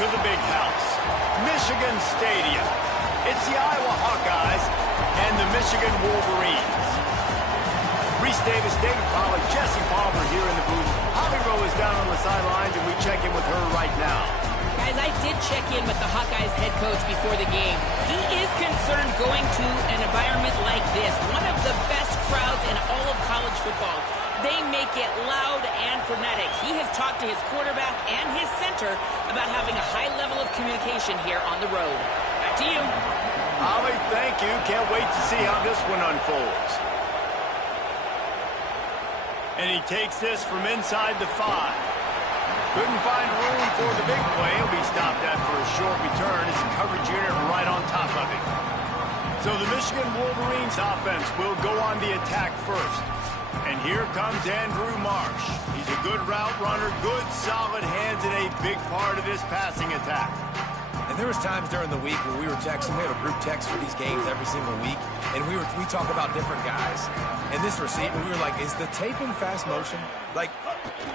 to the big house, Michigan Stadium. It's the Iowa Hawkeyes and the Michigan Wolverines. Reese Davis, David Pollack, Jesse Palmer here in the booth. Holly Rowe is down on the sidelines, and we check in with her right now. Guys, I did check in with the Hawkeyes head coach before the game. He is concerned going to an environment like this, one of the best crowds in all of college football. They make it loud and frenetic. He has talked to his quarterback and his center about having a high level of communication here on the road. Back to you. Holly, thank you. Can't wait to see how this one unfolds. And he takes this from inside the 5. Couldn't find room for the big play. He'll be stopped after a short return. His coverage unit right on top of him. So the Michigan Wolverines offense will go on the attack first. And here comes Andrew Marsh. He's a good route runner, good solid hands, and a big part of this passing attack. And there was times during the week where we were texting. We have a group text for these games every single week. And we talk about different guys. And this receiver, we were like, is the tape in fast motion? Like,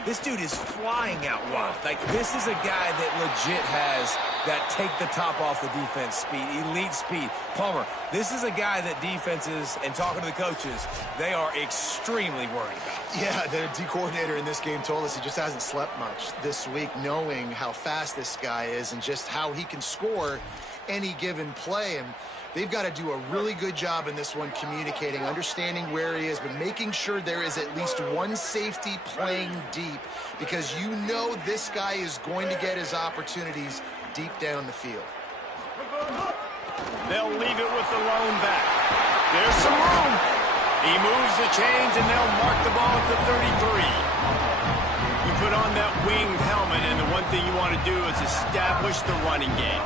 this dude is flying out wide. Like, this is a guy that legit has that take the top off the defense speed, elite speed. Palmer, this is a guy that defenses, and talking to the coaches, they are extremely worried about. Yeah, the D coordinator in this game told us he just hasn't slept much this week, knowing how fast this guy is and just how he can score any given play. And they've got to do a really good job in this one communicating, understanding where he is, but making sure there is at least one safety playing deep, because you know this guy is going to get his opportunities deep down the field. They'll leave it with the lone back. There's some room. He moves the chains, and they'll mark the ball at the 33. You put on that winged helmet, and the one thing you want to do is establish the running game.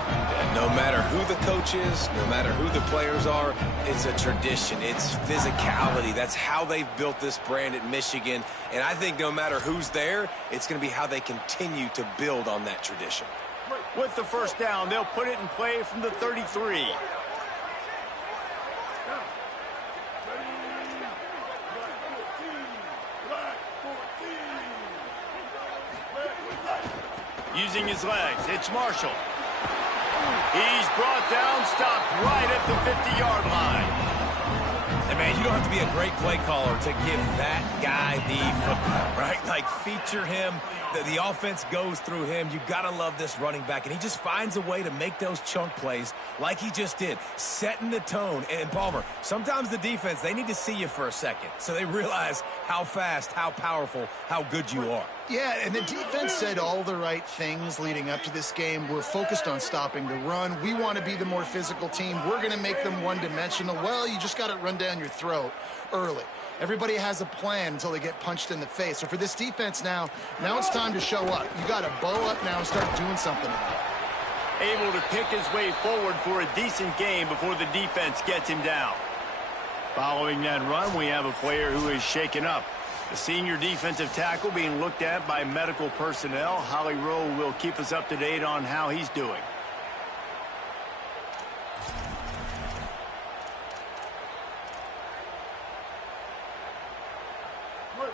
No matter who the coach is, no matter who the players are, it's a tradition. It's physicality. That's how they've built this brand at Michigan. And I think no matter who's there, it's going to be how they continue to build on that tradition. With the first down, they'll put it in play from the 33. Using his legs, it's Marshall. He's brought down, stopped right at the 50-yard line. And man, you don't have to be a great play caller to give that guy the football, right? Like, feature him. The offense goes through him. You got to love this running back. And he just finds a way to make those chunk plays like he just did, setting the tone. And Palmer, sometimes the defense, they need to see you for a second so they realize how fast, how powerful, how good you are. Yeah, and the defense said all the right things leading up to this game. We're focused on stopping the run. We want to be the more physical team. We're going to make them one-dimensional. Well, you just got to run down your throat early. Everybody has a plan until they get punched in the face. So for this defense now it's time to show up. You got to bow up now and start doing something about it. Able to pick his way forward for a decent game before the defense gets him down. Following that run, we have a player who is shaken up. The senior defensive tackle being looked at by medical personnel. Holly Rowe will keep us up to date on how he's doing.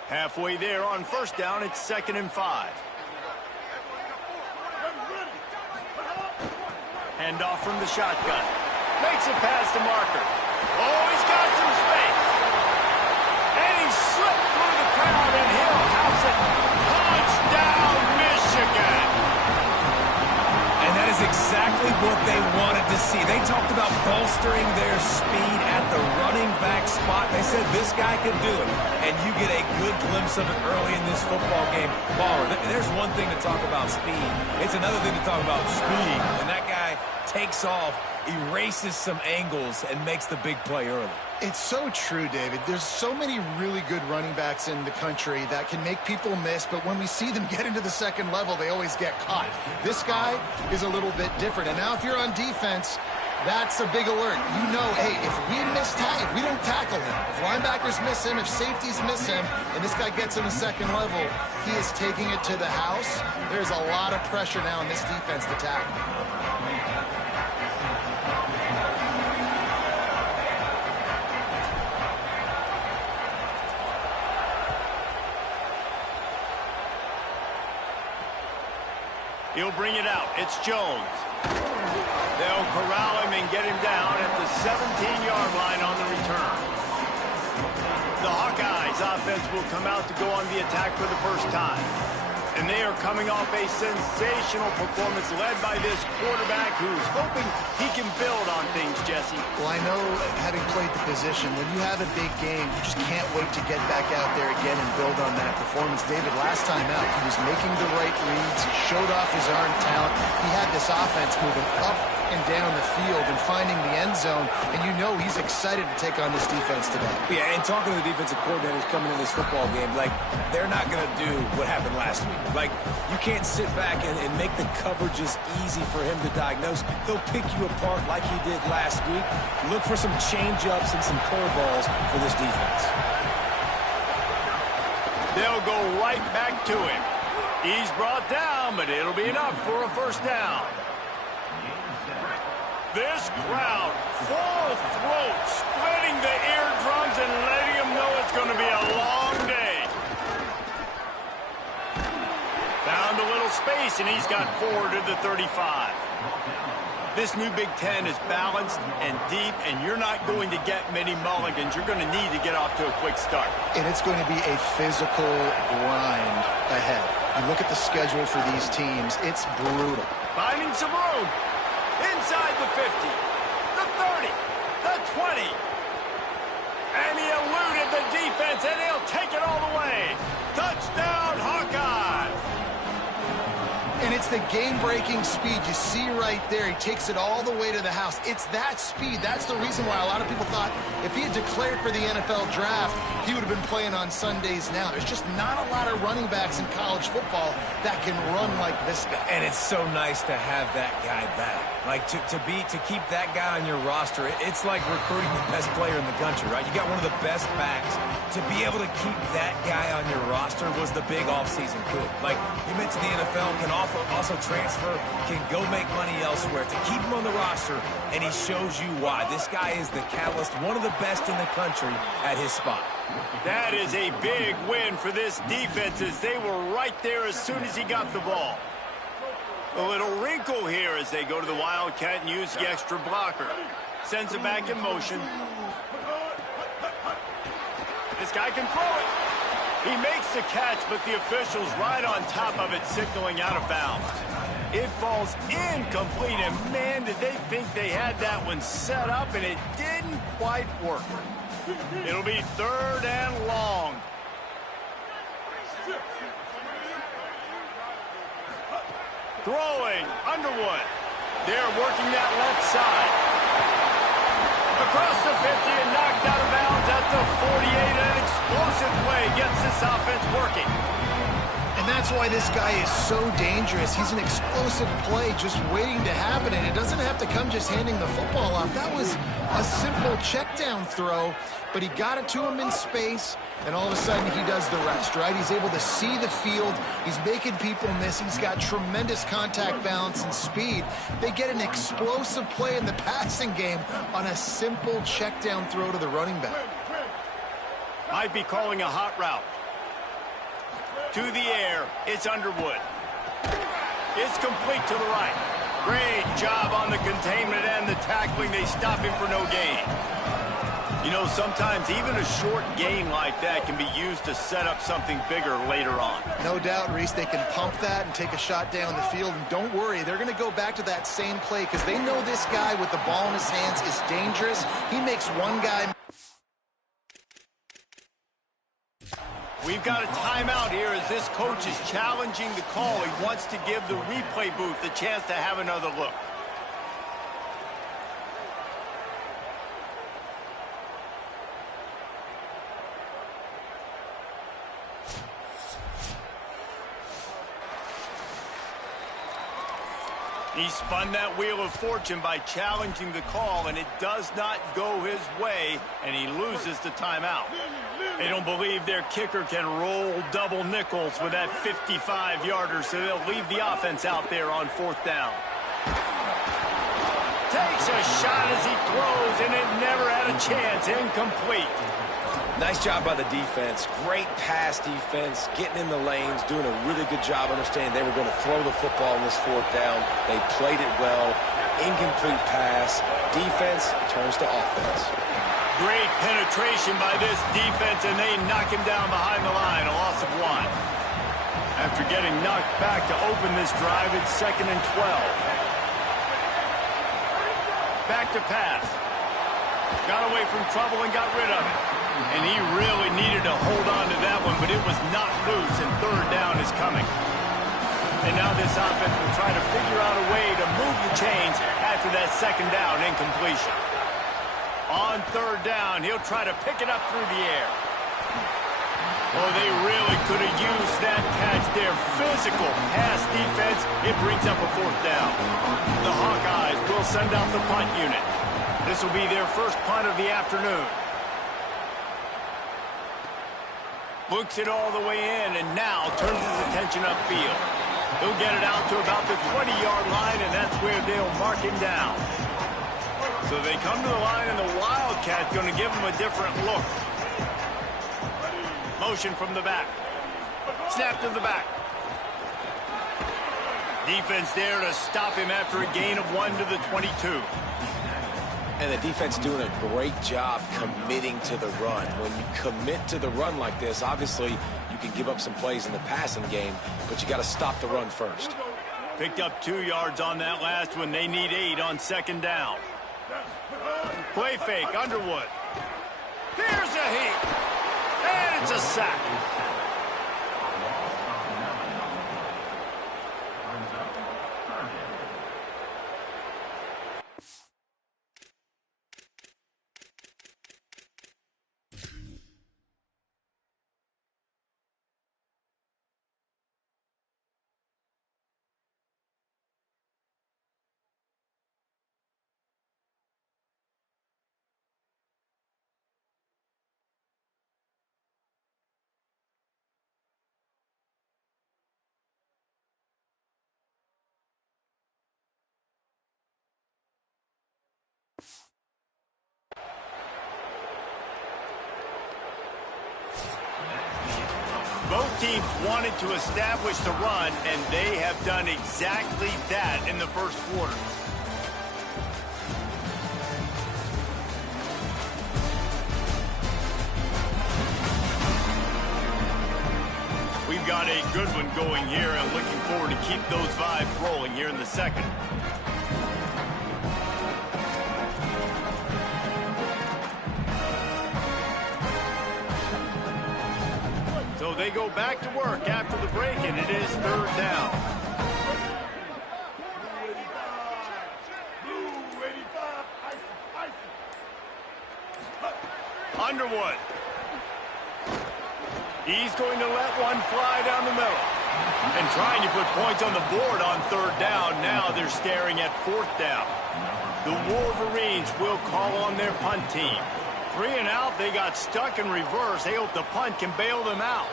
Halfway there on first down, it's 2nd and 5. Handoff from the shotgun. Makes it past the marker. Oh, he's got some space. And he slipped through the crowd, and he'll house it. Touchdown, Michigan. And that is exactly what they wanted to see. They talked about bolstering their speed at the running back spot. They said this guy could do it. And you get a good glimpse of it early in this football game. Baller, there's one thing to talk about speed. It's another thing to talk about speed. When that guy takes off, erases some angles, and makes the big play early. It's so true, David. There's so many really good running backs in the country that can make people miss, but when we see them get into the second level, they always get caught. This guy is a little bit different. And now if you're on defense, that's a big alert. You know, hey, if we don't tackle him, if linebackers miss him, if safeties miss him, and this guy gets in the second level, he is taking it to the house. There's a lot of pressure now in this defense to tackle. He'll bring it out. It's Jones. They'll corral him and get him down at the 17-yard line on the return. The Hawkeyes offense will come out to go on the attack for the first time. And they are coming off a sensational performance led by this quarterback who's hoping he can build on things, Jesse. Well, I know, having played the position, when you have a big game, you just can't wait to get back out there again and build on that performance. David, last time out, he was making the right reads. He showed off his arm talent. He had this offense moving up and down the field and finding the end zone, and you know he's excited to take on this defense today. Yeah, and talking to the defensive coordinators coming in this football game, like, they're not going to do what happened last week. Like, you can't sit back and make the coverages easy for him to diagnose. He'll pick you apart like he did last week. Look for some change-ups and some curveballs for this defense. They'll go right back to him. He's brought down, but it'll be enough for a first down. This crowd, full throat, splitting the eardrums and letting them know it's going to be a long day. Found a little space, and he's got 4 to the 35. This new Big Ten is balanced and deep, and you're not going to get many mulligans. You're going to need to get off to a quick start. And it's going to be a physical grind ahead. You look at the schedule for these teams, it's brutal. Finding some room. Inside the 50, the 30, the 20. And he eluded the defense, and he'll take it all the way. Touchdown, Hawkeye! And it's the game-breaking speed you see right there. He takes it all the way to the house. It's that speed. That's the reason why a lot of people thought if he had declared for the NFL draft, he would have been playing on Sundays now. There's just not a lot of running backs in college football that can run like this guy. And it's so nice to have that guy back. Like, to keep that guy on your roster, it's like recruiting the best player in the country, right? You got one of the best backs. To be able to keep that guy on your roster was the big offseason coup. Like, you mentioned the NFL can also transfer, can go make money elsewhere. To keep him on the roster, and he shows you why. This guy is the catalyst, one of the best in the country at his spot. That is a big win for this defense, as they were right there as soon as he got the ball. A little wrinkle here as they go to the Wildcat and use the extra blocker. Sends it back in motion. This guy can throw it. He makes the catch, but the official's right on top of it, signaling out of bounds. It falls incomplete, and man, did they think they had that one set up, and it didn't quite work. It'll be 3rd and long. Throwing, Underwood. They're working that left side. Across the 50 and knocked out of bounds at the 48. An explosive play gets this offense working. And that's why this guy is so dangerous. He's an explosive play just waiting to happen, and it doesn't have to come just handing the football off. That was a simple check down throw, but he got it to him in space, and all of a sudden he does the rest, right? He's able to see the field. He's making people miss. He's got tremendous contact balance and speed. They get an explosive play in the passing game on a simple check down throw to the running back. Might be calling a hot route. To the air, it's Underwood. It's complete to the right. Great job on the containment and the tackling. They stop him for no gain. You know, sometimes even a short gain like that can be used to set up something bigger later on. No doubt, Reese, they can pump that and take a shot down the field. And don't worry, they're going to go back to that same play because they know this guy with the ball in his hands is dangerous. He makes one guy... We've got a timeout here as this coach is challenging the call. He wants to give the replay booth the chance to have another look. He spun that wheel of fortune by challenging the call, and it does not go his way, and he loses the timeout. They don't believe their kicker can roll double nickels with that 55-yarder, so they'll leave the offense out there on 4th down. Takes a shot as he throws, and it never had a chance. Incomplete. Nice job by the defense. Great pass defense, getting in the lanes, doing a really good job understanding they were going to throw the football on this fourth down. They played it well. Incomplete pass. Defense turns to offense. Great penetration by this defense, and they knock him down behind the line, a loss of 1. After getting knocked back to open this drive, it's 2nd and 12. Back to pass. Got away from trouble and got rid of it. And he really needed to hold on to that one, but it was not loose, and 3rd down is coming. And now this offense will try to figure out a way to move the chains after that 2nd down incompletion. On 3rd down, he'll try to pick it up through the air. Oh, they really could have used that catch there. Physical pass defense. It brings up a 4th down. The Hawkeyes will send out the punt unit. This will be their first punt of the afternoon. Looks it all the way in, and now turns his attention upfield. He'll get it out to about the 20-yard line, and that's where they'll mark him down. So they come to the line, and the Wildcat's going to give him a different look. Motion from the back. Snap to the back. Defense there to stop him after a gain of 1 to the 22. And the defense doing a great job committing to the run. When you commit to the run like this, obviously you can give up some plays in the passing game, but you got to stop the run first. Picked up 2 yards on that last one. They need 8 on 2nd down. Play fake, Underwood. Here's a heat. And it's a sack. Both teams wanted to establish the run, and they have done exactly that in the first quarter. We've got a good one going here, and looking forward to keep those vibes rolling here in the second. So they go back to work after the break, and it is 3rd down. Underwood. He's going to let one fly down the middle. And trying to put points on the board on 3rd down. Now they're staring at 4th down. The Wolverines will call on their punt team. 3 and out, they got stuck in reverse. They hope the punt can bail them out.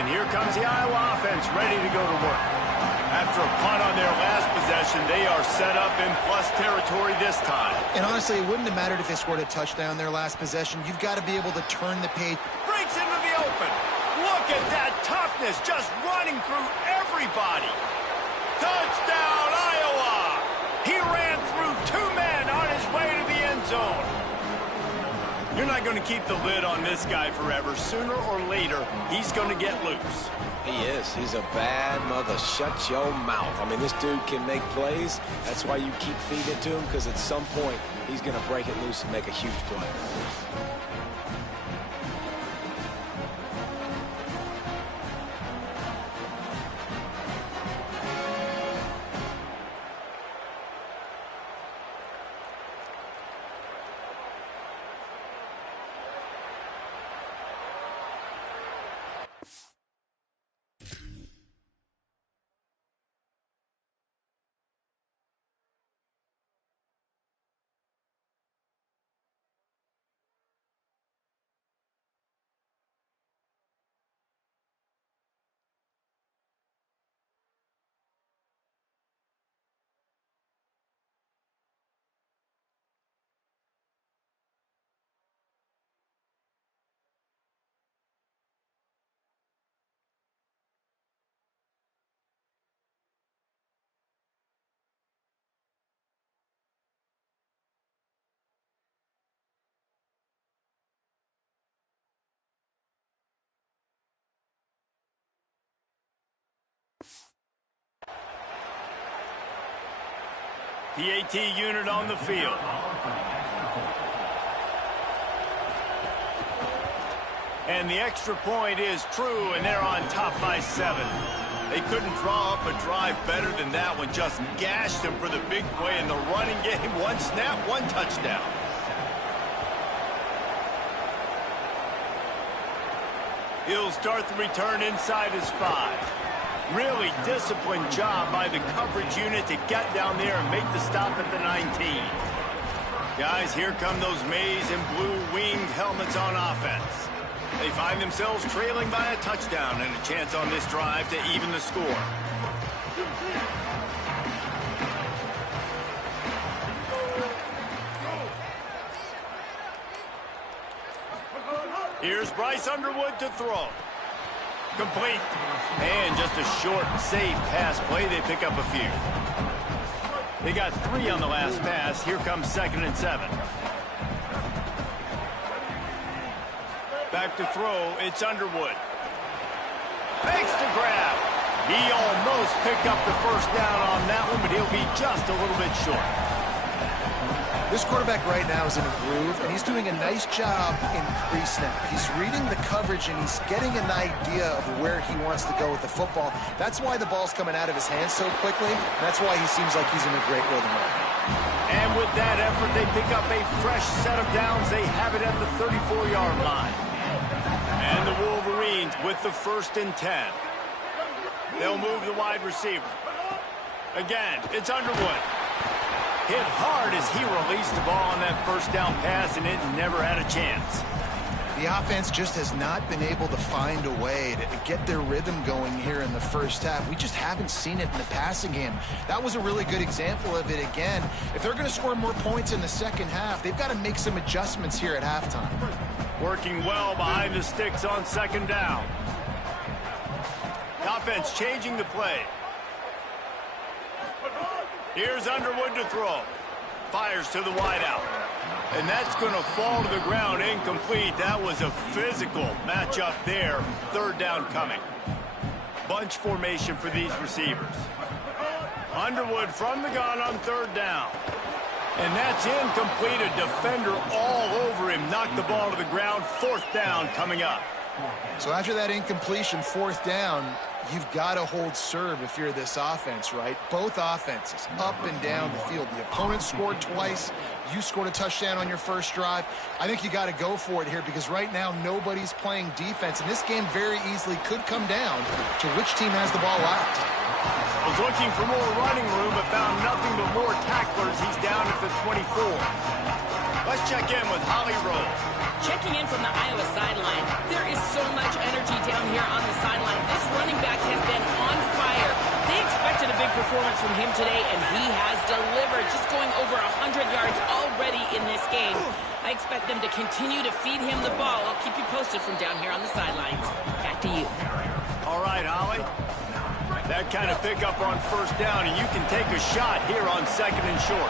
And here comes the Iowa offense ready to go to work. After a punt on their last possession, they are set up in plus territory this time. And honestly, it wouldn't have mattered if they scored a touchdown their last possession. You've got to be able to turn the page. Breaks into the open. Look at that toughness, just running through everybody. Touchdown, Iowa! He ran through 2 men on his way to the end zone. You're not going to keep the lid on this guy forever. Sooner or later, he's going to get loose. He is. He's a bad mother. Shut your mouth. I mean, this dude can make plays. That's why you keep feeding it to him, because at some point, he's going to break it loose and make a huge play. PAT unit on the field. And the extra point is true, and they're on top by 7. They couldn't draw up a drive better than that one. Just gashed them for the big play in the running game. One snap, one touchdown. He'll start the return inside his 5. Really disciplined job by the coverage unit to get down there and make the stop at the 19. Guys, here come those maize and blue winged helmets on offense. They find themselves trailing by a touchdown and a chance on this drive to even the score. Here's Bryce Underwood to throw. Complete. And just a short, safe pass play. They pick up a few. They got 3 on the last pass. Here comes 2nd and 7. Back to throw. It's Underwood. Makes the grab. He almost picked up the first down on that one, but he'll be just a little bit short. This quarterback right now is in a groove, and he's doing a nice job in pre-snap. He's reading the coverage, and he's getting an idea of where he wants to go with the football. That's why the ball's coming out of his hands so quickly. That's why he seems like he's in a great rhythm right now. And with that effort, they pick up a fresh set of downs. They have it at the 34-yard line. And the Wolverines with the 1st and 10. They'll move the wide receiver. Again, it's Underwood. Hit hard as he released the ball on that first down pass, and it never had a chance. The offense just has not been able to find a way to get their rhythm going here in the first half. We just haven't seen it in the passing game. That was a really good example of it again. If they're going to score more points in the second half, they've got to make some adjustments here at halftime. Working well behind the sticks on 2nd down. The offense changing the play. Here's Underwood to throw. Fires to the wideout. And that's going to fall to the ground incomplete. That was a physical matchup there. 3rd down coming. Bunch formation for these receivers. Underwood from the gun on 3rd down. And that's incomplete. A defender all over him. Knocked the ball to the ground. 4th down coming up. So after that incompletion, 4th down, you've got to hold serve if you're this offense, right? Both offenses up and down the field. The opponent scored twice. You scored a touchdown on your first drive. I think you got to go for it here because right now nobody's playing defense. And this game very easily could come down to which team has the ball last. Was looking for more running room but found nothing but more tacklers. He's down at the 24. Let's check in with Holly Rowe. Checking in from the Iowa sideline. There is so much energy down here on the sideline. This running back has been on fire. They expected a big performance from him today, and he has delivered. Just going over 100 yards already in this game. I expect them to continue to feed him the ball. I'll keep you posted from down here on the sidelines. Back to you. All right, Holly. That kind of pickup on 1st down, and you can take a shot here on 2nd and short.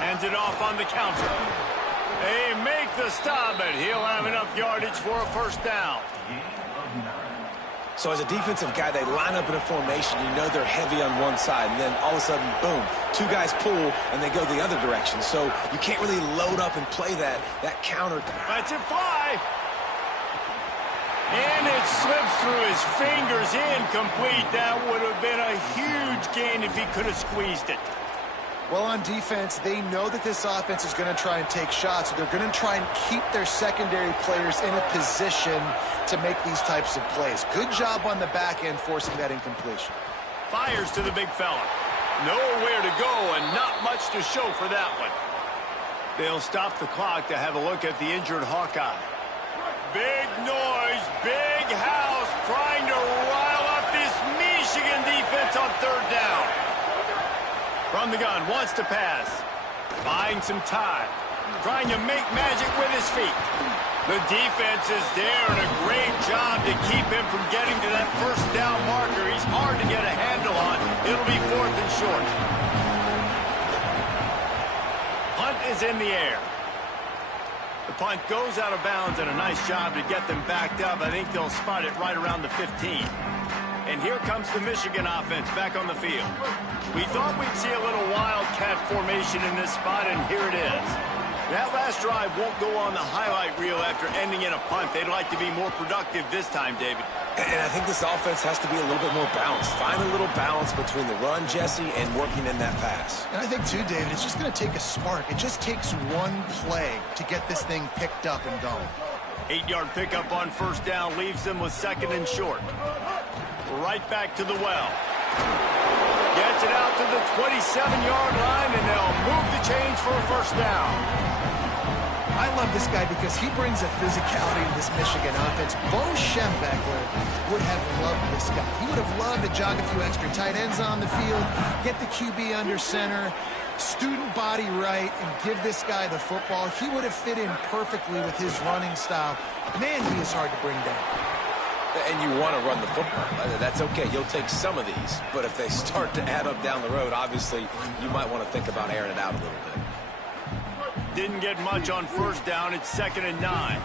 Hands it off on the counter. They make the stop, but he'll have enough yardage for a 1st down. So as a defensive guy, they line up in a formation. You know they're heavy on one side, and then all of a sudden, boom, 2 guys pull, and they go the other direction. So you can't really load up and play that counter. Lets it fly. And it slips through his fingers, incomplete. That would have been a huge gain if he could have squeezed it. Well, on defense, they know that this offense is going to try and take shots. So they're going to try and keep their secondary players in a position to make these types of plays. Good job on the back end forcing that incompletion. Fires to the big fella. Nowhere to go and not much to show for that one. They'll stop the clock to have a look at the injured Hawkeye. Big noise, big house, trying to rile up this Michigan defense on 3rd down. From the gun, wants to pass. Buying some time. Trying to make magic with his feet. The defense is there, and a great job to keep him from getting to that 1st down marker. He's hard to get a handle on. It'll be 4th and short. Punt is in the air. The punt goes out of bounds, and a nice job to get them backed up. I think they'll spot it right around the 15. And here comes the Michigan offense back on the field. We thought we'd see a little wildcat formation in this spot, and here it is. That last drive won't go on the highlight reel after ending in a punt. They'd like to be more productive this time, David. And I think this offense has to be a little bit more balanced. Find a little balance between the run, Jesse, and working in that pass. And I think, too, David, it's just going to take a spark. It just takes one play to get this thing picked up and going. 8-yard pickup on first down leaves them with second and short. Right back to the well. Gets it out to the 27-yard line, and they'll move the chains for a first down. I love this guy because he brings a physicality to this Michigan offense. Bo Schembechler would have loved this guy. He would have loved to jog a few extra tight ends on the field, get the QB under center, student body right, and give this guy the football. He would have fit in perfectly with his running style. Man, he is hard to bring down. And you want to run the football. That's okay. You'll take some of these. But if they start to add up down the road, obviously, you might want to think about airing it out a little bit. Didn't get much on first down. It's 2nd and 9.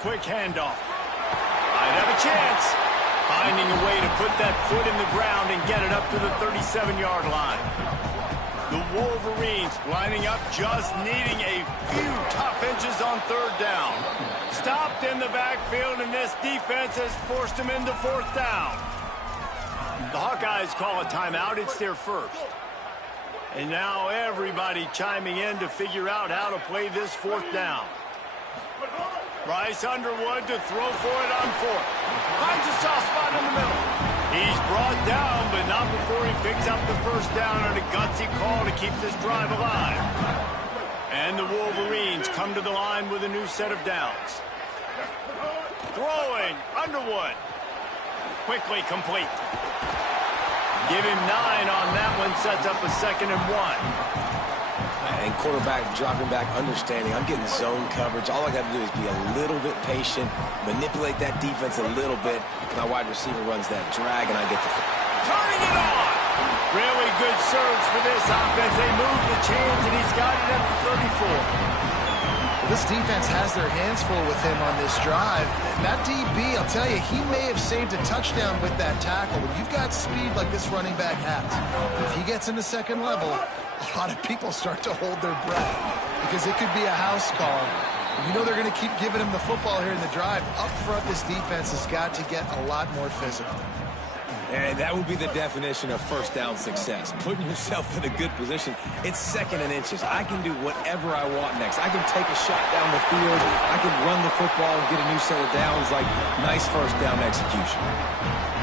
Quick handoff. Might have a chance. Finding a way to put that foot in the ground and get it up to the 37-yard line. The Wolverines lining up, just needing a few tough inches on third down. Stopped in the backfield, and this defense has forced him into fourth down. The Hawkeyes call a timeout. It's their first. And now everybody chiming in to figure out how to play this fourth down. Bryce Underwood to throw for it on fourth. Finds a soft spot in the middle. He's brought down, but not before he picks up the first down on a gutsy call to keep this drive alive. And the Wolverines come to the line with a new set of downs. Throwing, Underwood. Quickly complete. Give him 9 on that one, sets up a 2nd and 1. And quarterback dropping back, understanding I'm getting zone coverage. All I got to do is be a little bit patient, manipulate that defense a little bit. My wide receiver runs that drag, and I get the... Turning it on! Really good surge for this offense. They move the chains, and he's got it at the 34. This defense has their hands full with him on this drive. That DB, I'll tell you, he may have saved a touchdown with that tackle. When you've got speed like this running back has, if he gets in the second level, a lot of people start to hold their breath because it could be a house call. You know they're going to keep giving him the football here in the drive. Up front, this defense has got to get a lot more physical. And that would be the definition of first down success. Putting yourself in a good position. It's 2nd and inches. I can do whatever I want next. I can take a shot down the field. I can run the football and get a new set of downs. Like, nice first down execution.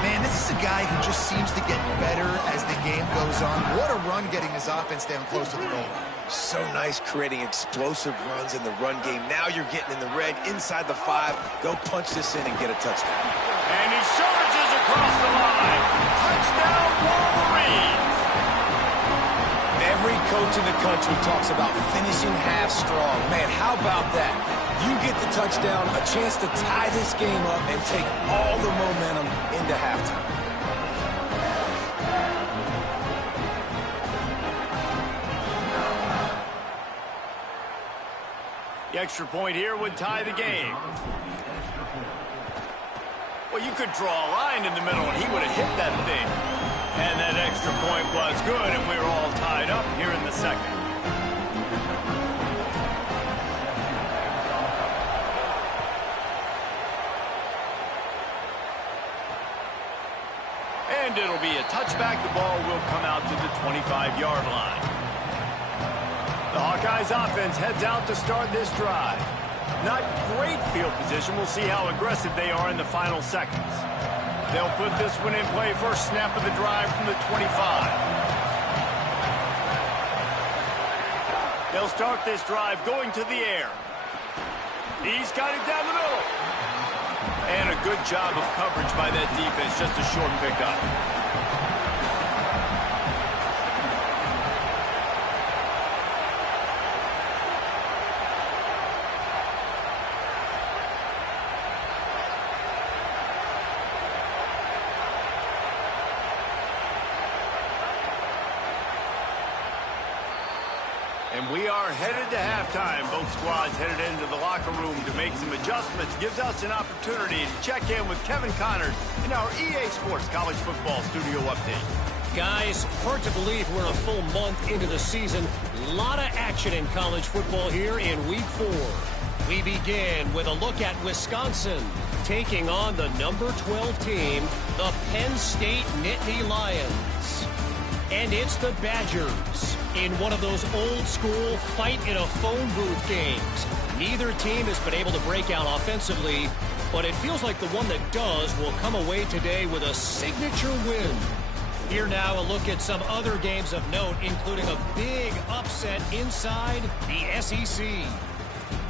Man, this is a guy who just seems to get better as the game goes on. What a run getting his offense down close to the goal line. So nice creating explosive runs in the run game. Now you're getting in the red, inside the 5. Go punch this in and get a touchdown. And he surges across the line. Touchdown, Wolverines! Every coach in the country talks about finishing half strong. Man, how about that? You get the touchdown, a chance to tie this game up and take all the momentum into halftime. The extra point here would tie the game. Well, you could draw a line in the middle, and he would have hit that thing. And that extra point was good, and we're all tied up here in the second. And it'll be a touchback. The ball will come out to the 25-yard line. The Hawkeyes offense heads out to start this drive. Not great field position. We'll see how aggressive they are in the final seconds. They'll put this one in play. First snap of the drive from the 25. They'll start this drive going to the air. He's got it down the middle. And a good job of coverage by that defense. Just a short pickup. And we are headed to halftime. Both squads headed into the locker room to make some adjustments. Gives us an opportunity to check in with Kevin Connors in our EA Sports College Football Studio Update. Guys, hard to believe we're a full month into the season. A lot of action in college football here in Week 4. We begin with a look at Wisconsin taking on the number 12 team, the Penn State Nittany Lions. And it's the Badgers in one of those old-school fight-in-a-phone-booth games. Neither team has been able to break out offensively, but it feels like the one that does will come away today with a signature win. Here now a look at some other games of note, including a big upset inside the SEC.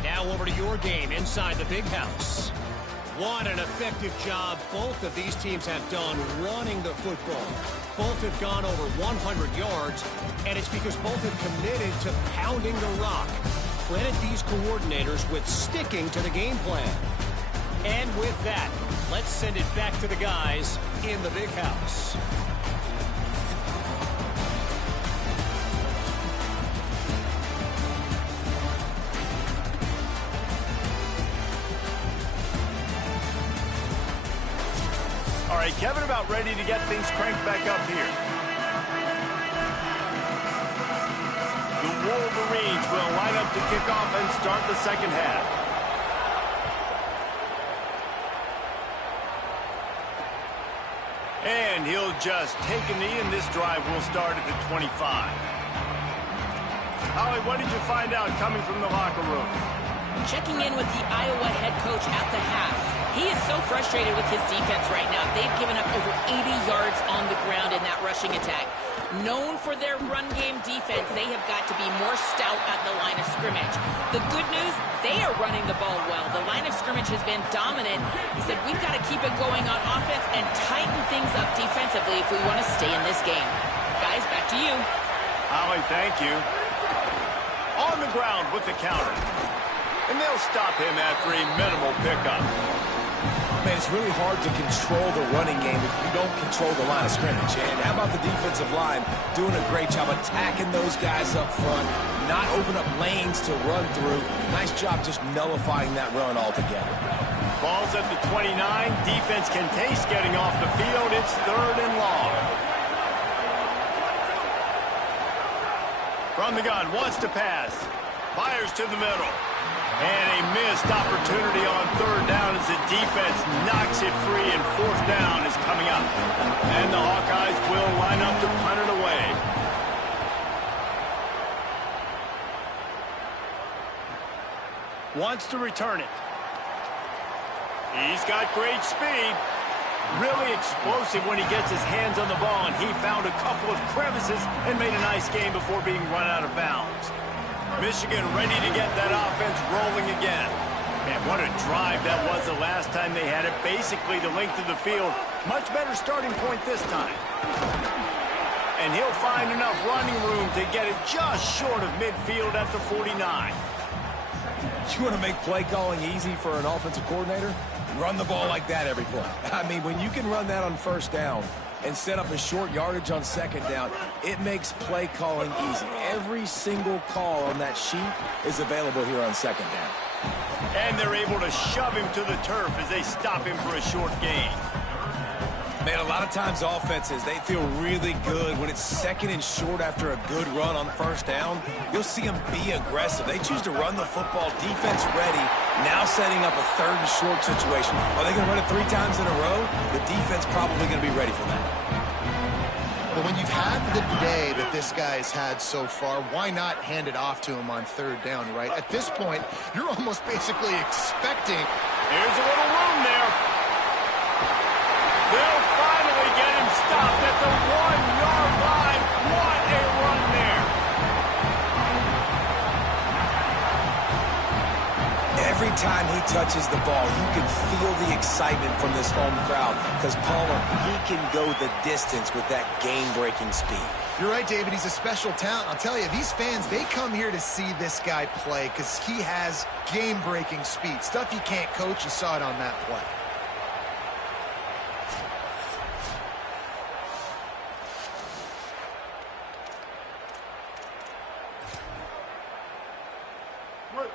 Now over to your game inside the Big House. What an effective job both of these teams have done running the football. Both have gone over 100 yards, and it's because both have committed to pounding the rock. Credit these coordinators with sticking to the game plan. And with that, let's send it back to the guys in the Big House. All right, Kevin, about ready to get things cranked back up here. The Wolverines will line up to kick off and start the second half. And he'll just take a knee, and this drive will start at the 25. Holly, what did you find out coming from the locker room? Checking in with the Iowa head coach at the half. He is so frustrated with his defense right now. They've given up over 80 yards on the ground in that rushing attack. Known for their run game defense, they have got to be more stout at the line of scrimmage. The good news, they are running the ball well. The line of scrimmage has been dominant. He said, we've got to keep it going on offense and tighten things up defensively if we want to stay in this game. Guys, back to you. Holly, thank you. On the ground with the counter. And they'll stop him after a minimal pickup. Man, it's really hard to control the running game if you don't control the line of scrimmage. And how about the defensive line doing a great job attacking those guys up front, not open up lanes to run through. Nice job just nullifying that run altogether. Ball's at the 29. Defense can taste getting off the field. It's 3rd and long. From the gun, wants to pass. Fires to the middle. And a missed opportunity on 3rd down as the defense knocks it free, and 4th down is coming up. And the Hawkeyes will line up to punt it away. Wants to return it. He's got great speed. Really explosive when he gets his hands on the ball, and he found a couple of crevices and made a nice game before being run out of bounds. Michigan ready to get that offense rolling again. And what a drive that was the last time they had it. Basically the length of the field. Much better starting point this time. And he'll find enough running room to get it just short of midfield at the 49. You want to make play calling easy for an offensive coordinator? Run the ball like that every play. I mean, when you can run that on 1st down and set up a short yardage on 2nd down, it makes play calling easy. Every single call on that sheet is available here on 2nd down. And they're able to shove him to the turf as they stop him for a short gain. Man, a lot of times offenses, they feel really good when it's 2nd and short after a good run on 1st down. You'll see them be aggressive. They choose to run the football, defense ready, now setting up a 3rd and short situation. Are they going to run it 3 times in a row? The defense probably going to be ready for that. But when you've had the day that this guy's had so far, why not hand it off to him on 3rd down, right? At this point, you're almost basically expecting. Here's a little room there. They'll finally get him stopped at the 1-yard line. What a run there. Every time he touches the ball, you can feel the excitement from this home crowd because Palmer, he can go the distance with that game-breaking speed. You're right, David. He's a special talent. I'll tell you, these fans, they come here to see this guy play because he has game-breaking speed. Stuff you can't coach. You saw it on that play.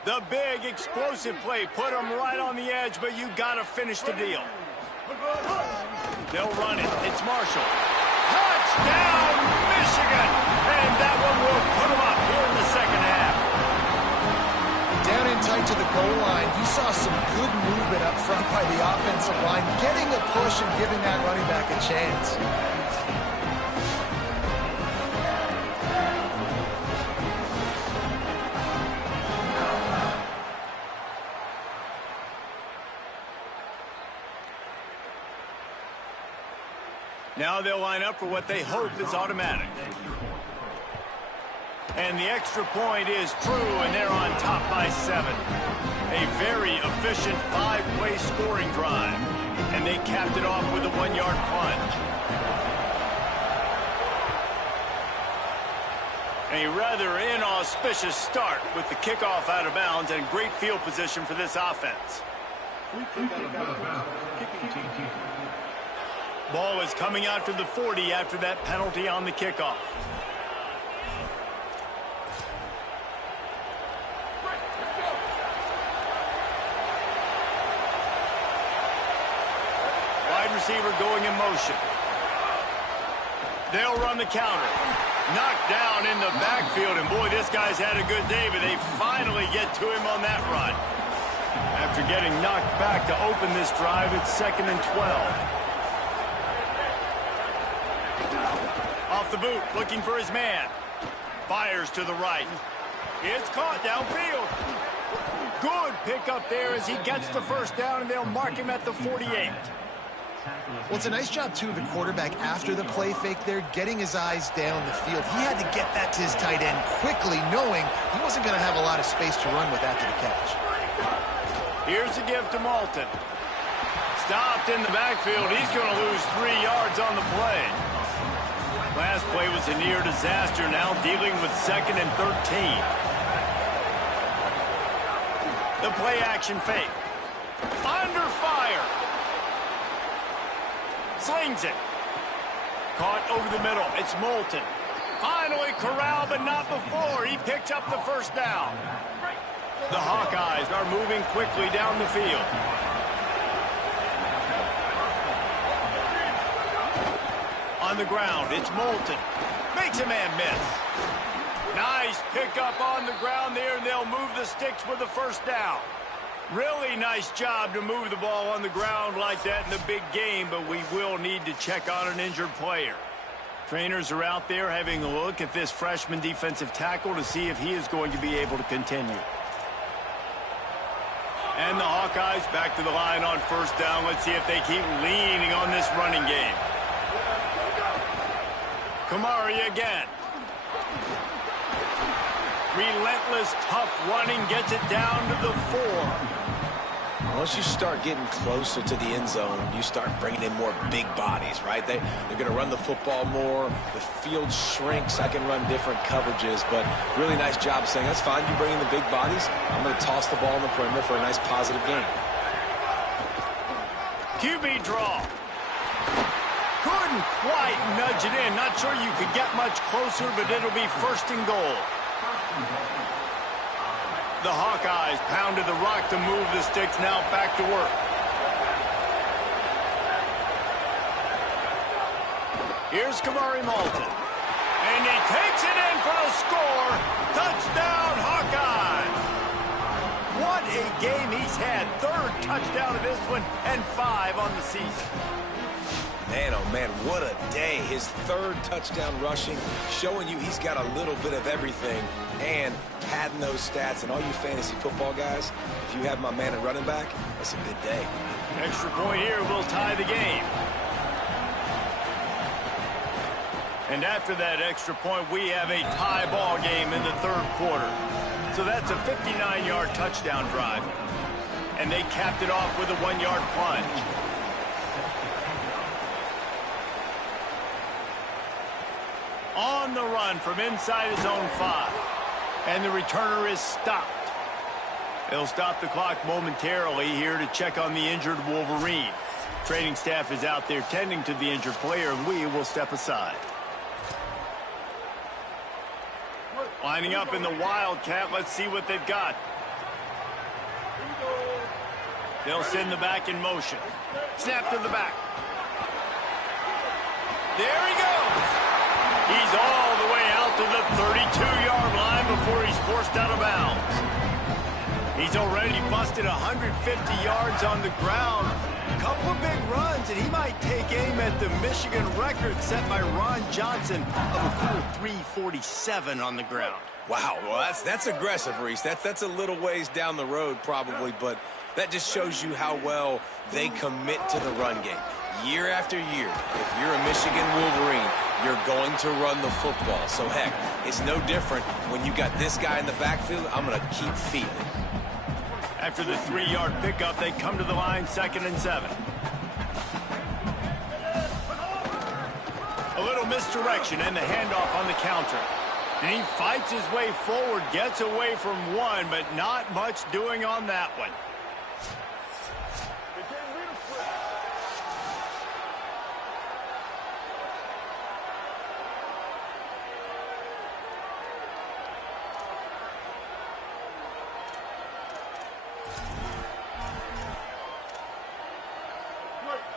The big explosive play put them right on the edge, but you got to finish the deal. They'll run it. It's Marshall. Touchdown, Michigan! And that one will put them up here in the second half. Down in tight to the goal line, you saw some good movement up front by the offensive line, getting a push and giving that running back a chance. Now they'll line up for what they hope is automatic. And the extra point is true, and they're on top by 7. A very efficient 5-play scoring drive. And they capped it off with a 1-yard plunge. A rather inauspicious start with the kickoff out of bounds and great field position for this offense. Ball is coming out to the 40 after that penalty on the kickoff. Wide receiver going in motion. They'll run the counter. Knocked down in the backfield, and boy, this guy's had a good day, but they finally get to him on that run. After getting knocked back to open this drive, it's 2nd and 12. Off the boot, looking for his man. Fires to the right. It's caught downfield. Good pickup there as he gets the first down, and they'll mark him at the 48. Well, it's a nice job, too, of the quarterback after the play fake there, getting his eyes down the field. He had to get that to his tight end quickly, knowing he wasn't going to have a lot of space to run with after the catch. Here's a give to Malton. Stopped in the backfield. He's going to lose 3 yards on the play. Last play was a near disaster, now dealing with 2nd and 13. The play action fake. Under fire. Slings it. Caught over the middle. It's Moulton. Finally corralled, but not before. He picks up the first down. The Hawkeyes are moving quickly down the field. On the ground, it's Moulton. Makes a man miss. Nice pickup on the ground there, and they'll move the sticks with the first down. Really nice job to move the ball on the ground like that in the big game, but we will need to check on an injured player. Trainers are out there having a look at this freshman defensive tackle to see if he is going to be able to continue. And the Hawkeyes back to the line on first down. Let's see if they keep leaning on this running game. Kamari again. Relentless, tough running gets it down to the 4. Once you start getting closer to the end zone, you start bringing in more big bodies, right? They're going to run the football more. The field shrinks. I can run different coverages, but really nice job saying, that's fine. You bring in the big bodies. I'm going to toss the ball in the perimeter for a nice positive game. QB draw. Couldn't quite nudge it in. Not sure you could get much closer, but it'll be 1st and goal. The Hawkeyes pounded the rock to move the sticks, now back to work. Here's Kamari Malton. And he takes it in for the score. Touchdown, Hawkeyes. What a game he's had. 3rd touchdown of this one and 5 on the season. Man, oh man, what a day. His 3rd touchdown rushing, showing you he's got a little bit of everything and padding those stats. And all you fantasy football guys, if you have my man at running back, that's a good day. Extra point here will tie the game. And after that extra point, we have a tie ball game in the 3rd quarter. So that's a 59-yard touchdown drive. And they capped it off with a 1-yard plunge. On the run from inside his own 5. And the returner is stopped. They'll stop the clock momentarily here to check on the injured Wolverine. Training staff is out there tending to the injured player, and we will step aside. Lining up in the Wildcat, let's see what they've got. They'll send the back in motion. Snap to the back. There he goes. He's all the way out to the 32-yard line before he's forced out of bounds. He's already busted 150 yards on the ground. A couple of big runs, and he might take aim at the Michigan record set by Ron Johnson of a cool 347 on the ground. Wow, well, that's aggressive, Reese. That's a little ways down the road probably, but that just shows you how well they commit to the run game. Year after year, if you're a Michigan Wolverine, you're going to run the football. So, heck, it's no different when you got this guy in the backfield. I'm going to keep feeding it. After the 3-yard pickup, they come to the line, 2nd and 7. A little misdirection and the handoff on the counter. And he fights his way forward, gets away from one, but not much doing on that one.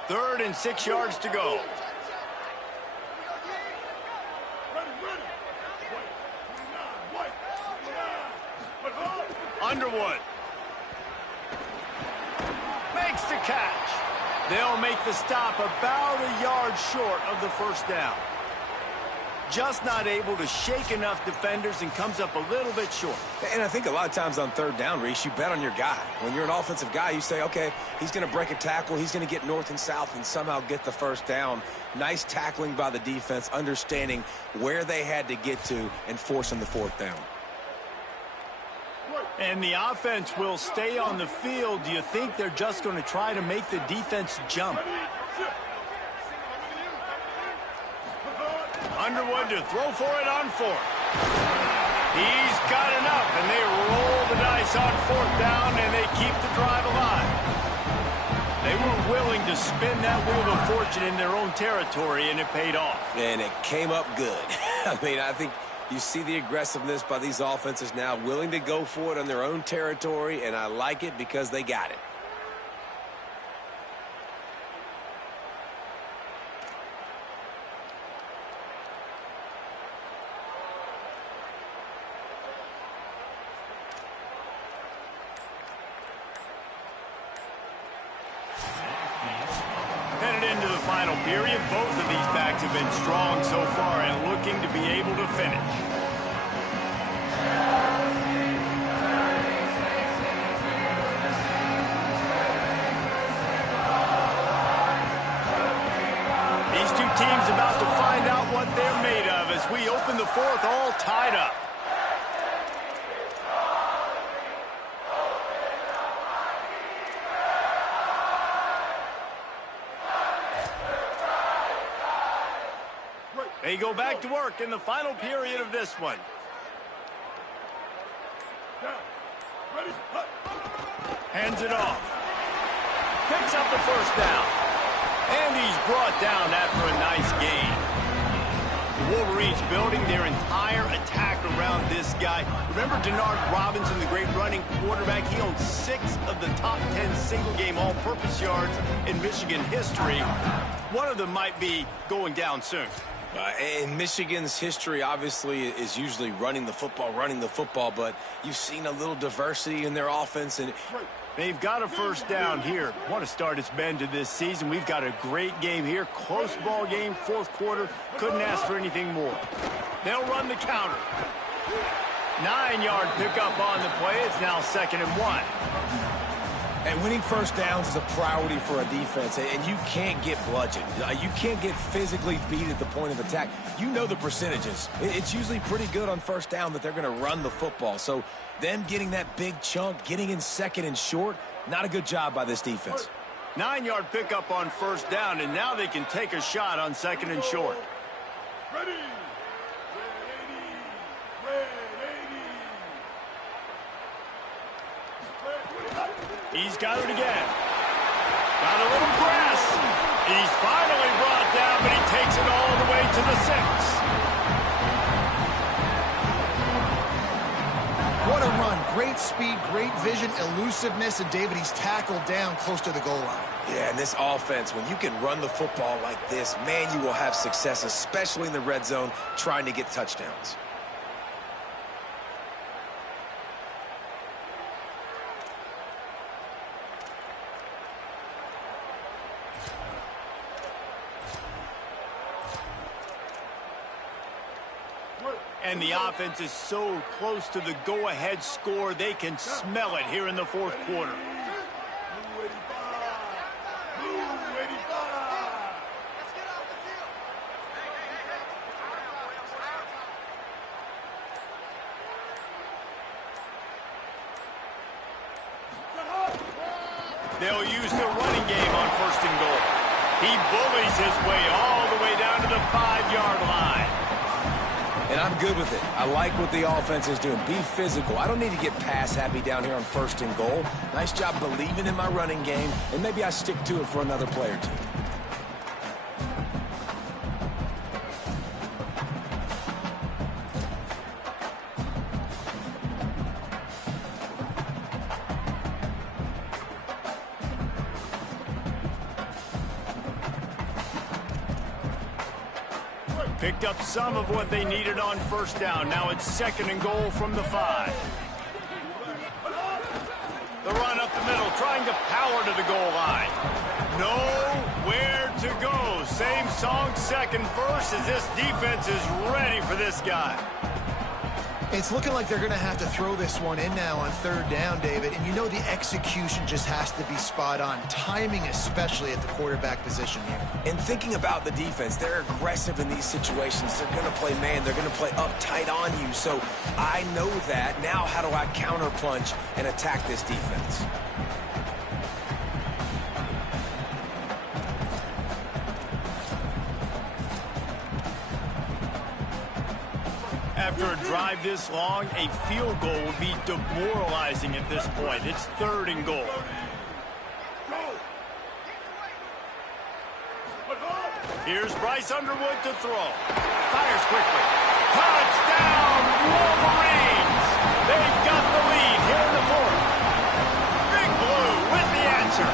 Third and 6 yards to go. Underwood makes the catch. They'll make the stop about a yard short of the first down. Just not able to shake enough defenders and comes up a little bit short. And I think a lot of times on 3rd down, Reese, you bet on your guy. When you're an offensive guy, you say, okay, he's going to break a tackle, he's going to get north and south and somehow get the first down. Nice tackling by the defense, understanding where they had to get to and forcing the 4th down. And the offense will stay on the field. Do you think they're just going to try to make the defense jump? Underwood to throw for it on 4th. He's got enough, and they roll the dice on 4th down, and they keep the drive alive. They were willing to spin that wheel of fortune in their own territory, and it paid off. And it came up good. I mean, I think you see the aggressiveness by these offenses now, willing to go for it on their own territory, and I like it because they got it. Headed into the final period, both of these backs have been strong so far and looking to be able to finish. These two teams about to find out what they're made of as we open the 4th all tied up. They go back to work in the final period of this one. Hands it off. Picks up the first down. And he's brought down after a nice gain. The Wolverines building their entire attack around this guy. Remember Denard Robinson, the great running quarterback? He owns 6 of the top 10 single-game all-purpose yards in Michigan history. One of them might be going down soon. And Michigan's history, obviously, is usually running the football, but you've seen a little diversity in their offense. And they've got a first down here. What a start it's been to this season. We've got a great game here. Close ball game, 4th quarter. Couldn't ask for anything more. They'll run the counter. 9-yard pickup on the play. It's now 2nd and 1. And winning first downs is a priority for a defense, and you can't get bludgeoned. You can't get physically beat at the point of attack. You know the percentages. It's usually pretty good on first down that they're going to run the football. So them getting that big chunk, getting in 2nd and short, not a good job by this defense. 9-yard pickup on first down, and now they can take a shot on 2nd and short. Ready. He's got it again. Got a little press. He's finally brought down, but he takes it all the way to the 6. What a run. Great speed, great great vision, elusiveness, and David, he's tackled down close to the goal line. Yeah, and this offense, when you can run the football like this, man, you will have success, especially in the red zone, trying to get touchdowns. And the offense is so close to the go-ahead score, they can smell it here in the fourth quarter. They'll use the running game on first and goal. He bullies his way all the way down to the 5-yard line. And I'm good with it. I like what the offense is doing. Be physical. I don't need to get pass happy down here on first and goal. Nice job believing in my running game, and maybe I stick to it for another play or two. Picked up some of what they needed on first down. Now it's second and goal from the 5. The run up the middle, trying to power to the goal line. Nowhere to go. Same song, second verse, as this defense is ready for this guy. It's looking like they're going to have to throw this one in now on third down, David. And you know the execution just has to be spot on. Timing especially at the quarterback position here. And thinking about the defense, they're aggressive in these situations. They're going to play man. They're going to play up tight on you. So I know that. Now how do I counterpunch and attack this defense? After a drive this long, a field goal would be demoralizing at this point. It's third and goal. Here's Bryce Underwood to throw. Fires quickly. Touchdown, Wolverines! They've got the lead here in the fourth. Big Blue with the answer.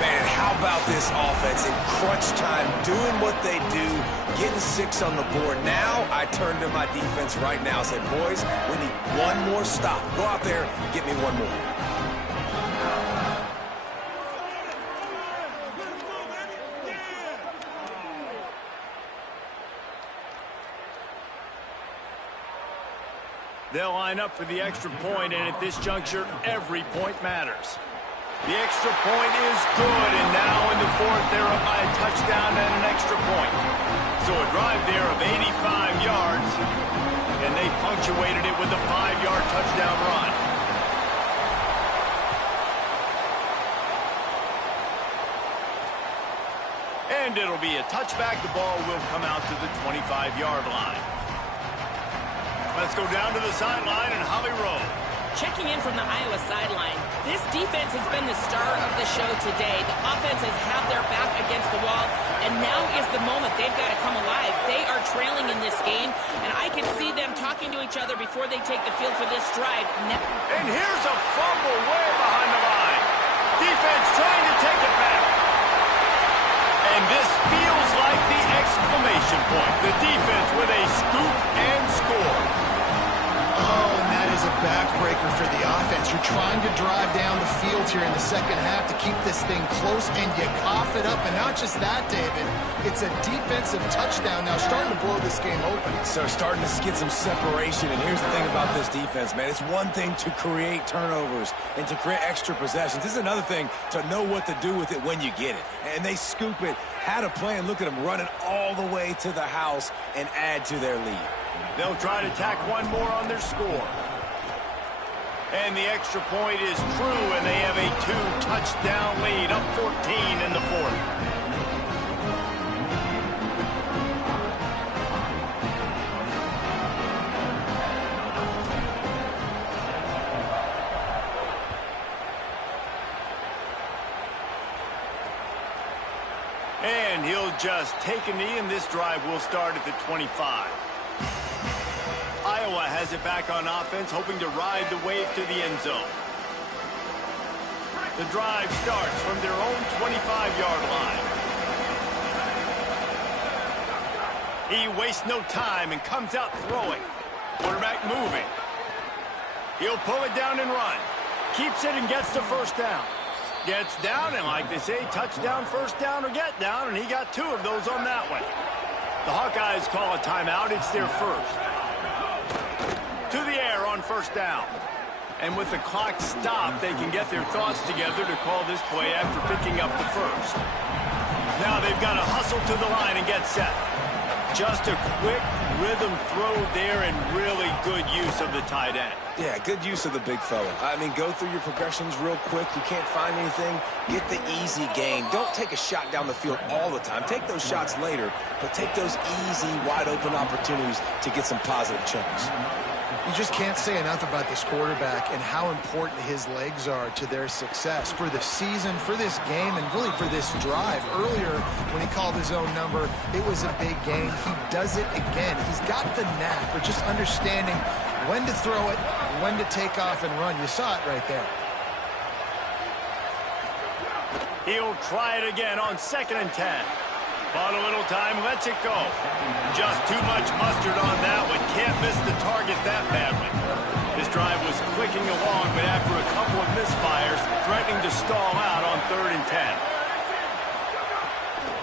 Man, how about this offense in crunch time, doing what they do, getting 6 on the board. Now I turn to my defense right now and say, boys, we need one more stop. Go out there, get me one more. They'll line up for the extra point, and at this juncture, every point matters. The extra point is good, and now in the fourth, they're up by a touchdown and an extra point. So a drive there of 85 yards, and they punctuated it with a 5-yard touchdown run. And it'll be a touchback. The ball will come out to the 25-yard line. Let's go down to the sideline and Holly Rowe. Checking in from the Iowa sideline, this defense has been the star of the show today. The offense has had their back against the wall, and now is the moment they've got to come alive. They are trailing in this game, and I can see them talking to each other before they take the field for this drive. And here's a fumble way behind the line. Defense trying to take it back. And this feels like the exclamation point. The defense with a scoop and score. Oh, and that is a backbreaker for the offense. You're trying to drive down the field here in the second half to keep this thing close, and you cough it up. And not just that, David, it's a defensive touchdown now, starting to blow this game open. So starting to get some separation, and here's the thing about this defense, man. It's one thing to create turnovers and to create extra possessions. This is another thing to know what to do with it when you get it. And they scoop it, had a plan. Look at them running all the way to the house and add to their lead. They'll try to tack one more on their score. And the extra point is true, and they have a 2-touchdown lead, up 14 in the fourth. And he'll just take a knee, and this drive will start at the 25. Iowa has it back on offense, hoping to ride the wave to the end zone. The drive starts from their own 25-yard line. He wastes no time and comes out throwing. Quarterback moving. He'll pull it down and run. Keeps it and gets the first down. Gets down, and like they say, touchdown, first down, or get down, and he got 2 of those on that one. The Hawkeyes call a timeout. It's their first. To the air on first down. And with the clock stopped, they can get their thoughts together to call this play after picking up the first. Now they've got to hustle to the line and get set. Just a quick rhythm throw there and really good use of the tight end. Yeah, good use of the big fella. I mean, go through your progressions real quick. You can't find anything. Get the easy gain. Don't take a shot down the field all the time. Take those shots later, but take those easy, wide-open opportunities to get some positive chunks. You just can't say enough about this quarterback and how important his legs are to their success for the season, for this game, and really for this drive. Earlier, when he called his own number, it was a big gain. He does it again. He's got the knack for just understanding when to throw it, when to take off and run. You saw it right there. He'll try it again on 2nd and 10. Bought a little time, lets it go. Just too much mustard on that one. Can't miss the target that badly. This drive was clicking along, but after a couple of misfires, threatening to stall out on 3rd and 10.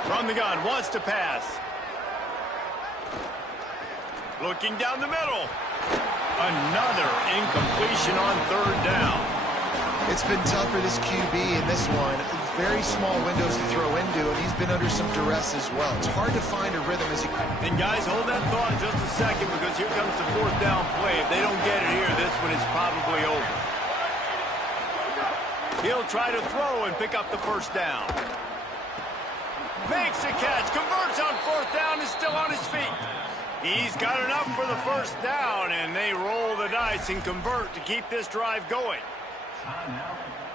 From the gun, wants to pass. Looking down the middle. Another incompletion on 3rd down. It's been tough for this QB in this one. Very small windows to throw into, and he's been under some duress as well. It's hard to find a rhythm as he... And guys, hold that thought just a second, because here comes the 4th down play. If they don't get it here, this one is probably over. He'll try to throw and pick up the first down. Makes a catch, converts on 4th down, is still on his feet. He's got enough for the first down, and they roll the dice and convert to keep this drive going.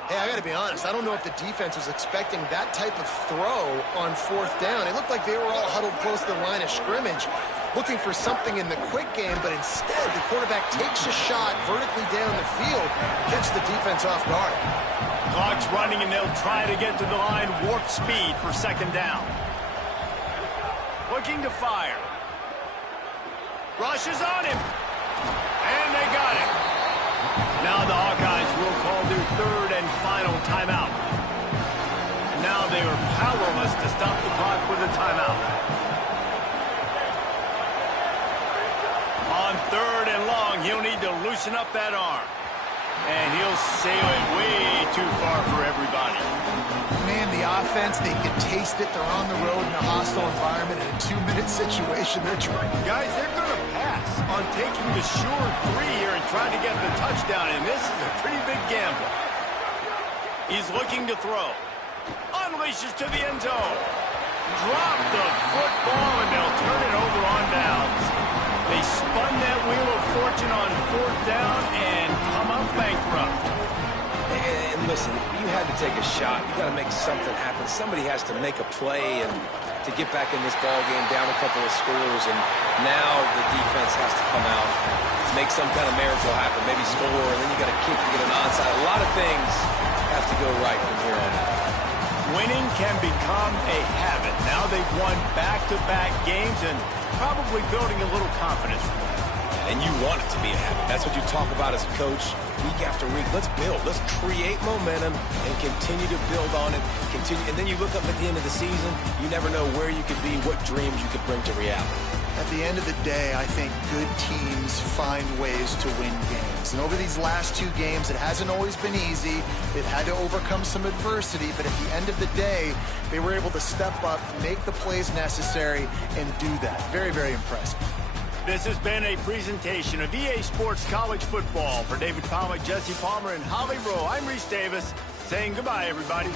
Hey, I got to be honest. I don't know if the defense was expecting that type of throw on 4th down. It looked like they were all huddled close to the line of scrimmage, looking for something in the quick game, but instead the quarterback takes a shot vertically down the field, gets the defense off guard. Clock's running, and they'll try to get to the line, warp speed for 2nd down. Looking to fire. Rushes on him. And they got it. Now the Hawkeyes will call their 3rd and final timeout. Now they are powerless to stop the clock with a timeout. On 3rd and long, he'll need to loosen up that arm. And he'll sail it way too far for everybody. Man, the offense, they can taste it. They're on the road in a hostile environment in a 2-minute situation. They're trying. Guys, they're going to pass on taking the sure 3 here and trying to get the touchdown, and this is a pretty big gamble. He's looking to throw. Unleashes to the end zone. Drop the football, and they'll turn it over on downs. They spun that wheel of fortune on 4th down and come up bankrupt. And listen, you had to take a shot. You got to make something happen. Somebody has to make a play and to get back in this ball game, down a couple of scores, and now the defense has to come out, make some kind of miracle happen, maybe score, and then you got to kick to get an onside. A lot of things have to go right from here on out. Winning can become a habit. Now they've won back-to-back games and probably building a little confidence from that. And you want it to be a habit. That's what you talk about as a coach week after week. Let's build. Let's create momentum and continue to build on it. Continue, and then you look up at the end of the season, you never know where you could be, what dreams you could bring to reality. At the end of the day, I think good teams find ways to win games. And over these last 2 games, it hasn't always been easy. They've had to overcome some adversity, but at the end of the day, they were able to step up, make the plays necessary, and do that. Very, very impressive. This has been a presentation of EA Sports College Football. For David Pollack, Jesse Palmer, and Holly Rowe, I'm Reese Davis, saying goodbye, everybody.